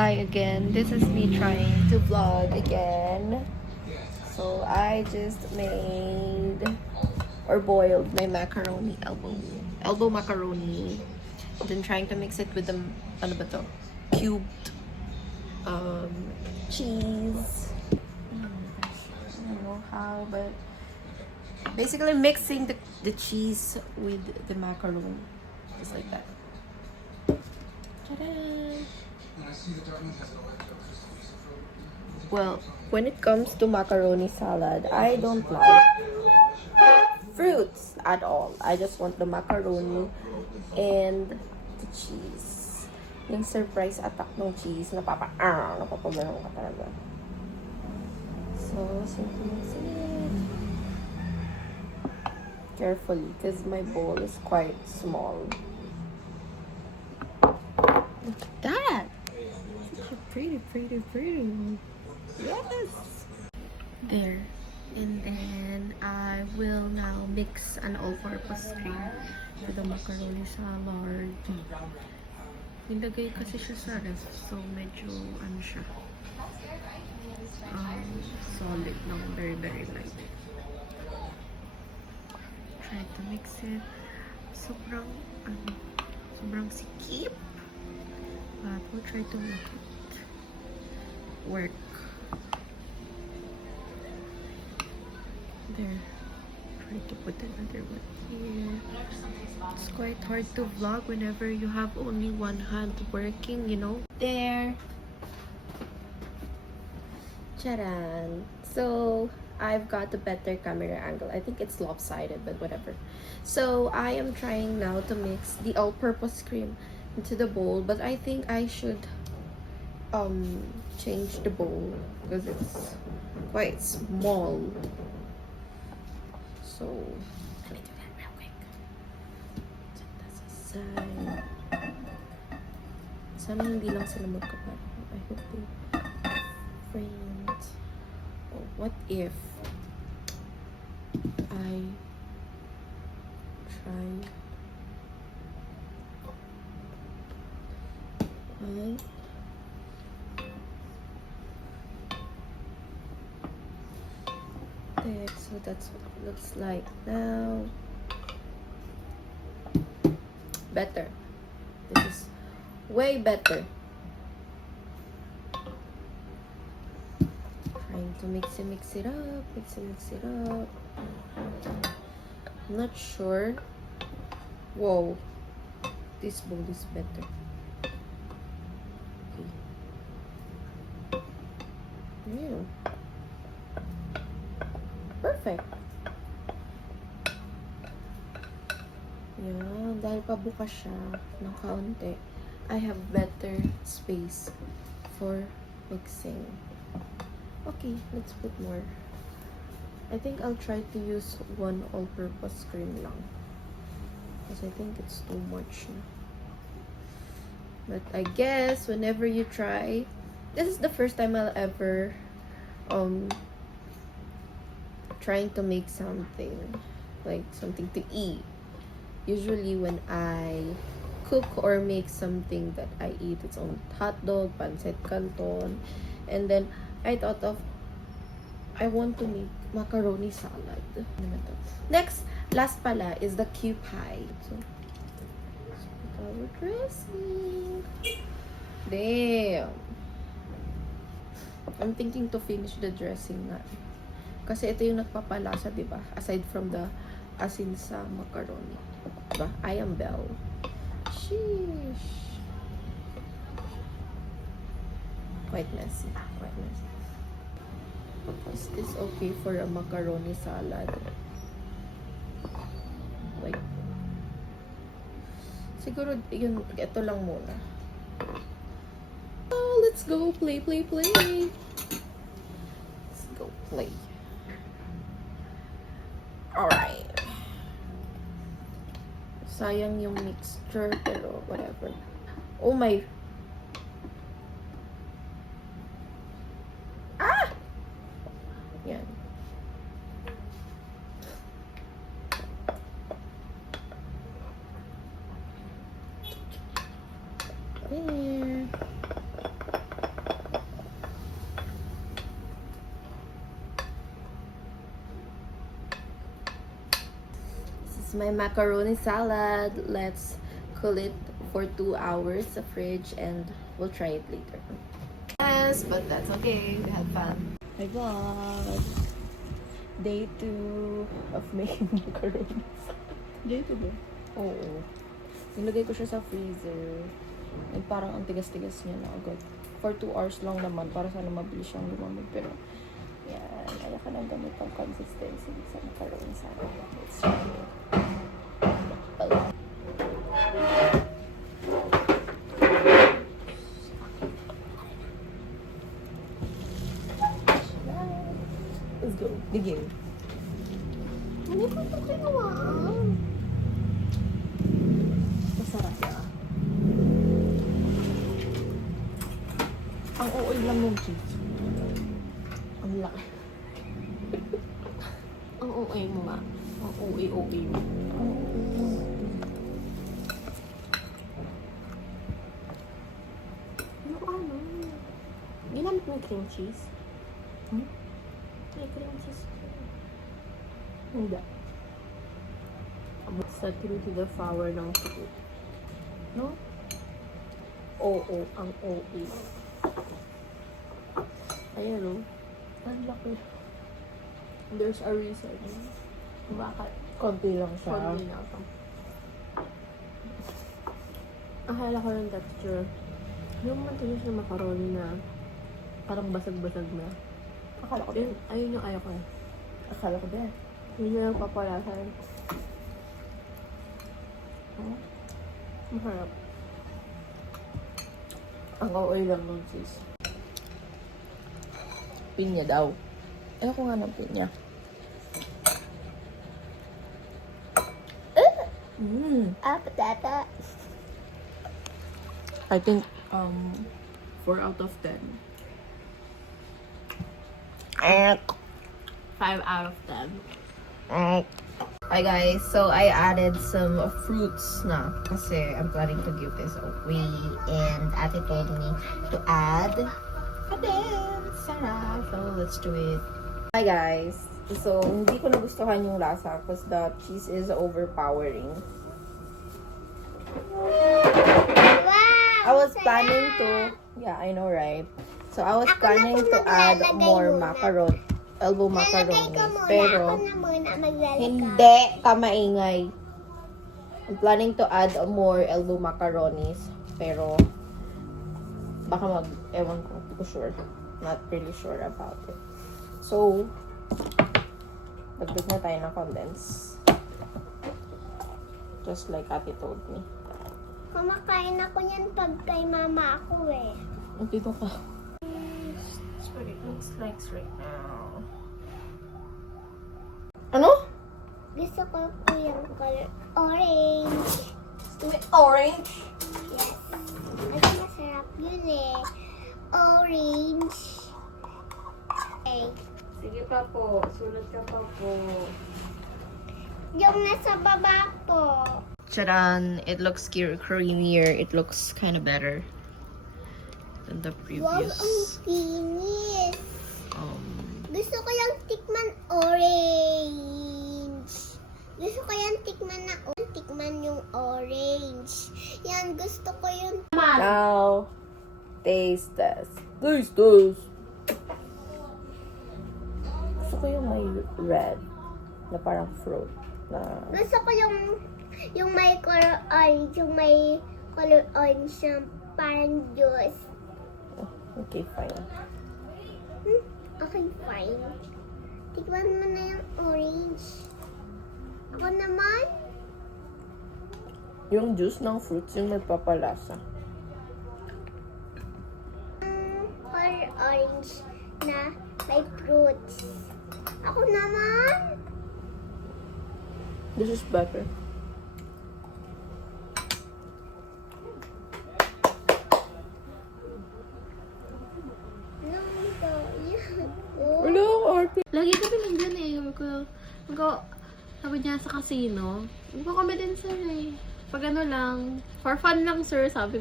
Hi again. This is me trying to vlog again. So I just made or boiled my macaroni elbow macaroni. Then trying to mix it with the ano ba to? Cubed cheese. I don't know how, but basically mixing the cheese with the macaron, just like that. Ta-da! Well, when it comes to macaroni salad, I don't like fruits at all. I just want the macaroni and the cheese. Yung surprise attack ng cheese, napapagano'n ka talaga. So, simply mixing it carefully because my bowl is quite small. Look at that! Such a pretty. Yes! There. And then I will now mix an all-purpose cream to the macaroni salad. Nilagay kasi siya sa ref, so medyo ano siya, solid lang, very light. Try to mix it. Sobrang sikip. But we'll try to make it work. There. Try to put another one here. It's quite hard to vlog whenever you have only one hand working, you know. There. Charan. So I've got a better camera angle. I think it's lopsided, but whatever. So I am trying now to mix the all-purpose cream into the bowl, but I think I should change the bowl because it's quite small. So let me do that real quick. Set that aside. Sana hindi lang sila magkaparo. I hope they framed. Oh, what if I try there, so that's what it looks like now. Better. This is way better. Trying to mix it up. I'm not sure. Whoa, this bowl is better. Yeah. Perfect. Yeah, dahil pabukas siya ng kaunti, I have better space for mixing. Okay, let's put more. I think I'll try to use one all-purpose cream lang. Because I think it's too much. But I guess whenever you try, this is the first time I'll ever trying to make something, like something to eat. Usually when I cook or make something that I eat, it's on hot dog, pancit canton, and then I thought of I want to make macaroni salad. Next, last pala is the Q pie. So let's put our dressing. Damn. I'm thinking to finish the dressing na. Kasi ito yung nagpapalasa, di ba? Aside from the asin sa macaroni. Diba? I am Belle. Sheesh. Quite messy. Is this okay for a macaroni salad? Like, siguro yun, ito lang muna. Oh, let's go play. Let's go play. Alright. Sayang yung mixture, pero whatever. Oh my. Yan. There. my macaroni salad. Let's cool it for 2 hours sa fridge and we'll try it later. Yes, but that's okay. We had fun. My God. Day 2 of making macaroni. Day 2 ba? Oo. Nilagay ko siya sa freezer. And parang ang tigas-tigas niya na agad. For 2 hours lang naman para sana mabilis siyang lumamig. Pero, yan. Ayaw ka ng ganitong consistency sa macaroni salad. Let's try it. Let's go. Begin. Ano ko ito kinuha? Masarap na. Ang oil lang yung cheese. Ang laki. Ang OA mo nga. Ang OA mo. Ano? Ginamit mo yung cream cheese? May cream cheese. Hindi. Sa true to the power ng fruit. No? Oo, ang OA. Ayan o. Ang laki. There's a reason. Bakit? Konti lang siya. Konti na ako. Akala ko ng texture. Yung matinis na macaroni na parang basag-basag na. Akala ko din. Ayun yung ayaw ko eh. Akala ko din. Yun yung papalasan. Masarap. Ang oil lang ng cheese. Pinya daw. Ayaw ko nga ng pinya. Patata. I think, 4 out of 10. 5 out of 10. Hi guys, so I added some fruits na kasi I'm planning to give this away and Ate told me to add a din. Sarap. So let's do it. Hi guys, so hindi ko nagustuhan yung lasa because the cheese is overpowering. I was planning to, yeah, I know, right? So I was planning to add more elbow macaroni, pero hindi ka maingay. I'm planning to add more elbow macaronis, pero baka ewan ko, hindi ko sure. Not really sure about it. So, dagdag na tayo ng condense. Just like Ate told me. Kumakain ako niyan pag kay mama ako eh. Dito ka. That's what it looks like right now. Ano? Gusto ko po yung color orange. Orange? Yes. Kasi masarap yun eh. Orange. Okay. Sige pa po. Sulat ka pa po. Yung nasa baba po. Charan! It looks creamier. It looks kind of better than the Wow, ang previous. kinis. Um, Gusto ko yung tikman orange. Gusto ko yung tikman yung orange. Yan, gusto ko yung now, taste test. Taste test. Gusto ko yung may red na parang fruit na Gusto ko yung may color orange, yung may color orange na parang juice. okay, fine. Okay, fine. Tikman mo na yung orange. Ako naman, Yung juice ng fruits yung nagpapalasa. color orange na may fruits. Ako naman, This is better. Wala akong arte. Lagi kami nandyan eh. Sabi niya sa casino. Hindi ko kami din sir eh. Pag ano lang, for fun lang sir, sabi ko.